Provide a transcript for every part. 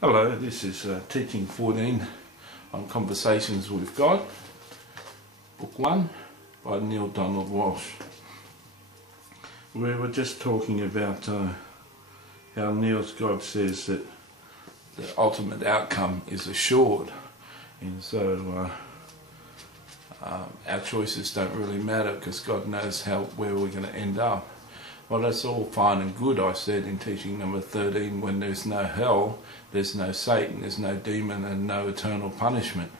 Hello, this is Teaching 14 on Conversations with God, Book 1 by Neale Donald Walsch. We were just talking about how Neale's God says that the ultimate outcome is assured, and so our choices don't really matter because God knows where we're going to end up. Well, that's all fine and good, I said in teaching number 13, when there's no hell, there's no Satan, there's no demon and no eternal punishment.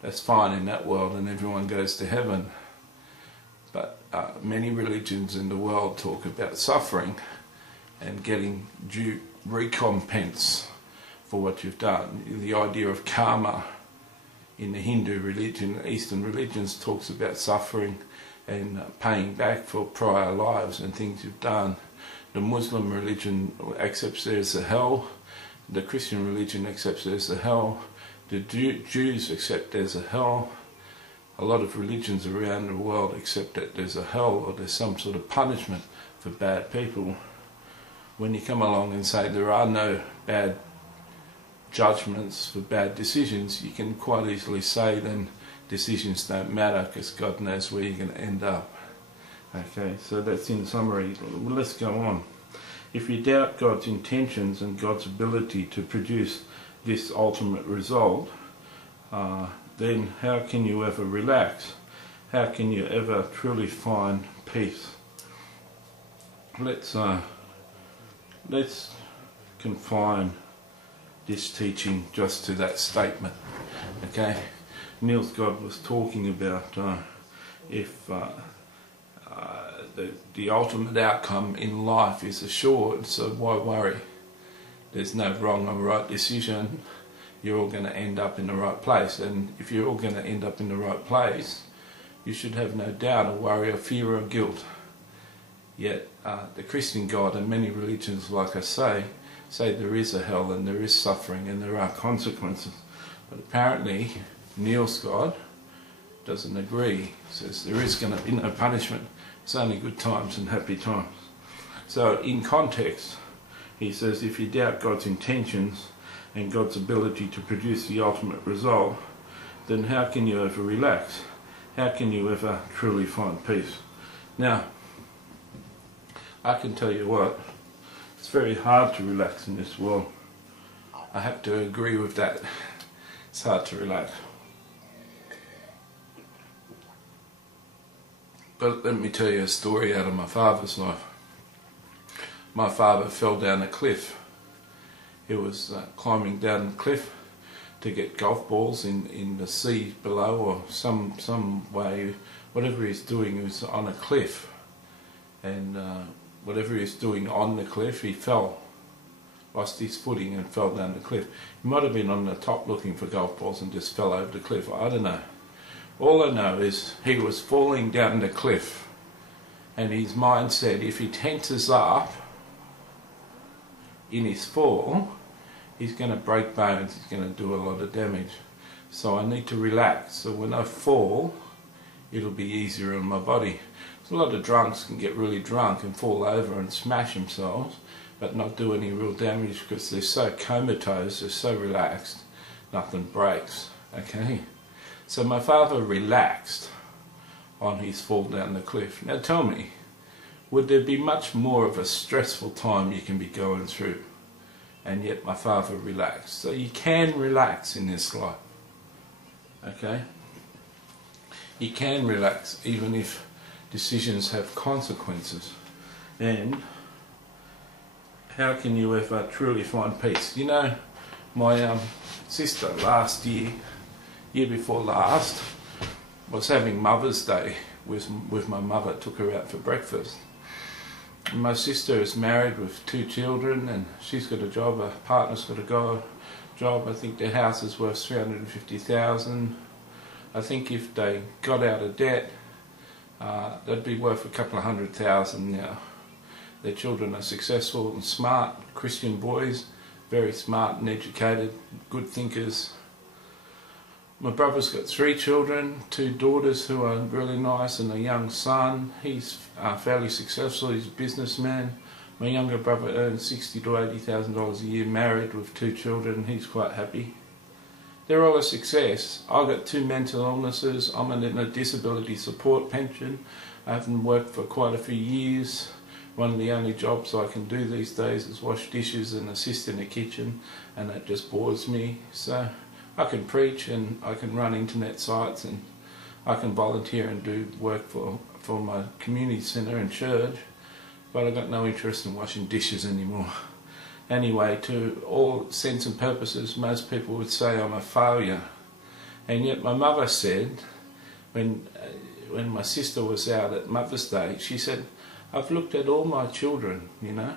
That's fine in that world and everyone goes to heaven. But many religions in the world talk about suffering and getting due recompense for what you've done. The idea of karma in the Hindu religion, Eastern religions, talks about suffering and paying back for prior lives and things you've done. The Muslim religion accepts there's a hell. The Christian religion accepts there's a hell. The Jews accept there's a hell. A lot of religions around the world accept that there's a hell or there's some sort of punishment for bad people. When you come along and say there are no bad judgments for bad decisions, you can quite easily say then decisions don't matter because God knows where you're going to end up. Okay, so that's in summary. Well, let's go on. If you doubt God's intentions and God's ability to produce this ultimate result, then how can you ever relax? How can you ever truly find peace? Let's confine this teaching just to that statement. Okay, Neale's God was talking about if the ultimate outcome in life is assured, so why worry? There's no wrong or right decision. You're all going to end up in the right place, and if you're all going to end up in the right place, you should have no doubt or worry or fear or guilt. Yet the Christian God and many religions, like I say there is a hell and there is suffering and there are consequences. But apparently Neale's God doesn't agree. He says there is going to be no punishment. It's only good times and happy times. So in context, he says if you doubt God's intentions and God's ability to produce the ultimate result, then how can you ever relax? How can you ever truly find peace? Now, I can tell you what, it's very hard to relax in this world. I have to agree with that. It's hard to relax. But let me tell you a story out of my father's life. My father fell down a cliff. He was climbing down the cliff to get golf balls in the sea below, or some way, whatever he's doing, he was on a cliff. And whatever he was doing on the cliff, he fell, lost his footing and fell down the cliff. He might have been on the top looking for golf balls and just fell over the cliff, I don't know. All I know is he was falling down the cliff and his mind said if he tenses up in his fall, he's going to break bones, he's going to do a lot of damage. So I need to relax, so when I fall, it'll be easier on my body. A lot of drunks can get really drunk and fall over and smash themselves, but not do any real damage because they're so comatose, they're so relaxed, nothing breaks. Okay? So my father relaxed on his fall down the cliff. Now tell me, would there be much more of a stressful time you can be going through? And yet my father relaxed. So you can relax in this life. Okay? You can relax even if decisions have consequences. And how can you ever truly find peace? You know, my sister last year before last, was having Mother's Day with my mother, took her out for breakfast. And my sister is married with 2 children and she's got a job, her partner's got a job. I think their house is worth $350,000. I think if they got out of debt, they'd be worth a couple of $100,000 now. Their children are successful and smart, Christian boys, very smart and educated, good thinkers. My brother's got 3 children, 2 daughters who are really nice and a young son. He's fairly successful, he's a businessman. My younger brother earns $60,000 to $80,000 a year, married with 2 children. He's quite happy. They're all a success. I've got 2 mental illnesses. I'm in a disability support pension. I haven't worked for quite a few years. One of the only jobs I can do these days is wash dishes and assist in the kitchen, and that just bores me. So I can preach and I can run internet sites and I can volunteer and do work for my community centre and church, but I've got no interest in washing dishes anymore. Anyway, to all sense and purposes, most people would say I'm a failure. And yet my mother said, when my sister was out at Mother's Day, she said, I've looked at all my children, you know,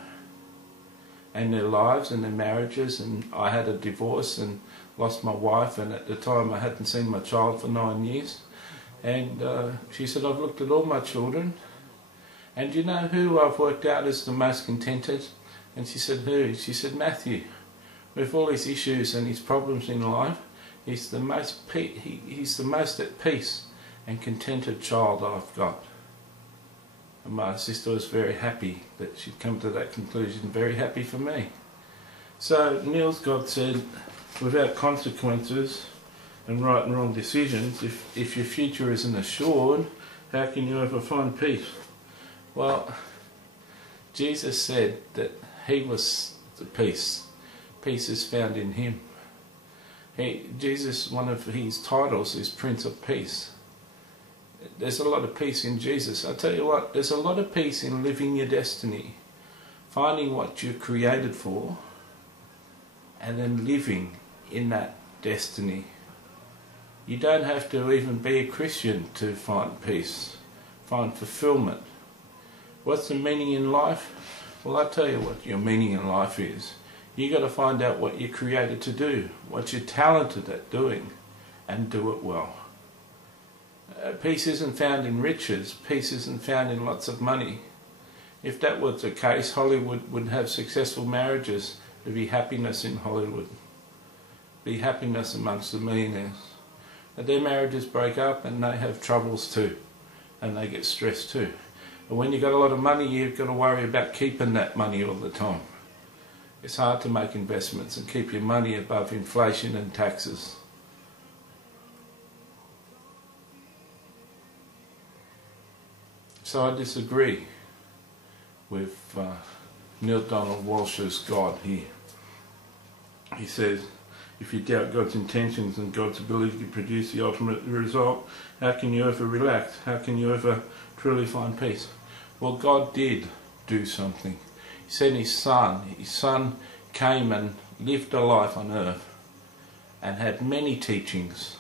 and their lives and their marriages, and I had a divorce and lost my wife, and at the time I hadn't seen my child for 9 years. And she said, I've looked at all my children, and you know who I've worked out is the most contented? And she said, who? She said, Matthew. With all his issues and his problems in life, he's the most at peace and contented child I've got. And my sister was very happy that she'd come to that conclusion, very happy for me. So Neale's God said, without consequences and right and wrong decisions, if your future isn't assured, how can you ever find peace? Well, Jesus said that he was the peace. Peace is found in him. Jesus, one of his titles is Prince of Peace. There's a lot of peace in Jesus. I tell you what, there's a lot of peace in living your destiny, finding what you're created for, and then living in that destiny. You don't have to even be a Christian to find peace, find fulfillment. What's the meaning in life? Well, I'll tell you what your meaning in life is. You've got to find out what you're created to do, what you're talented at doing, and do it well. Peace isn't found in riches. Peace isn't found in lots of money. If that was the case, Hollywood would have successful marriages. There'd be happiness in Hollywood. Be happiness amongst the millionaires. But their marriages break up and they have troubles too. And they get stressed too. And when you've got a lot of money, you've got to worry about keeping that money all the time. It's hard to make investments and keep your money above inflation and taxes. So I disagree with Neale Donald Walsch's God here. He says, if you doubt God's intentions and God's ability to produce the ultimate result, how can you ever relax? How can you ever truly find peace? Well, God did do something. He sent his Son. His Son came and lived a life on earth and had many teachings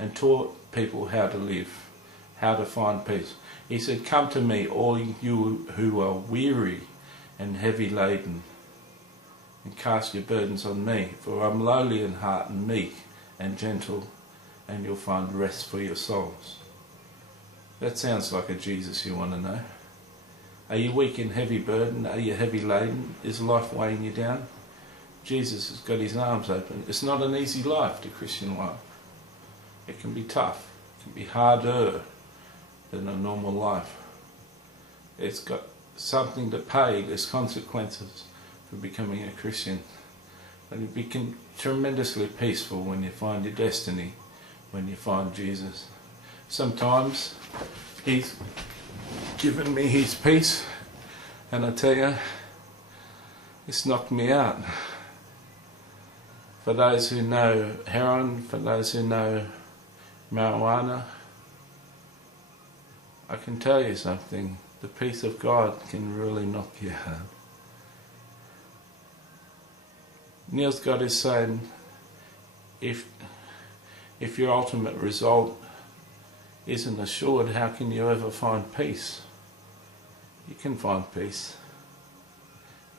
and taught people how to live, how to find peace. He said, come to me, all you who are weary and heavy laden, and cast your burdens on me, for I'm lowly in heart and meek and gentle, and you'll find rest for your souls. That sounds like a Jesus you want to know. Are you weak and heavy burden? Are you heavy laden? Is life weighing you down? Jesus has got his arms open. It's not an easy life, the Christian life. It can be tough. It can be harder than a normal life. It's got something to pay. There's consequences for becoming a Christian. But you become tremendously peaceful when you find your destiny, when you find Jesus. Sometimes he's given me his peace, and I tell you, it's knocked me out. For those who know heroin, for those who know marijuana, I can tell you something, the peace of God can really knock you out. Neale's God is saying, if your ultimate result isn't assured, how can you ever find peace? You can find peace.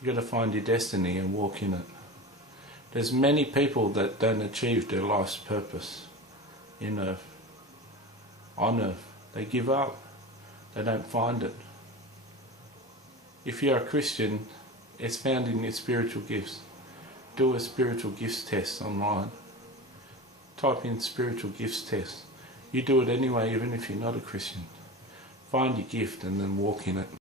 You've got to find your destiny and walk in it. There's many people that don't achieve their life's purpose in earth, on earth. They give up. They don't find it. If you're a Christian, it's found in your spiritual gifts. Do a spiritual gifts test online. Type in spiritual gifts test. You do it anyway, even if you're not a Christian. Find your gift and then walk in it.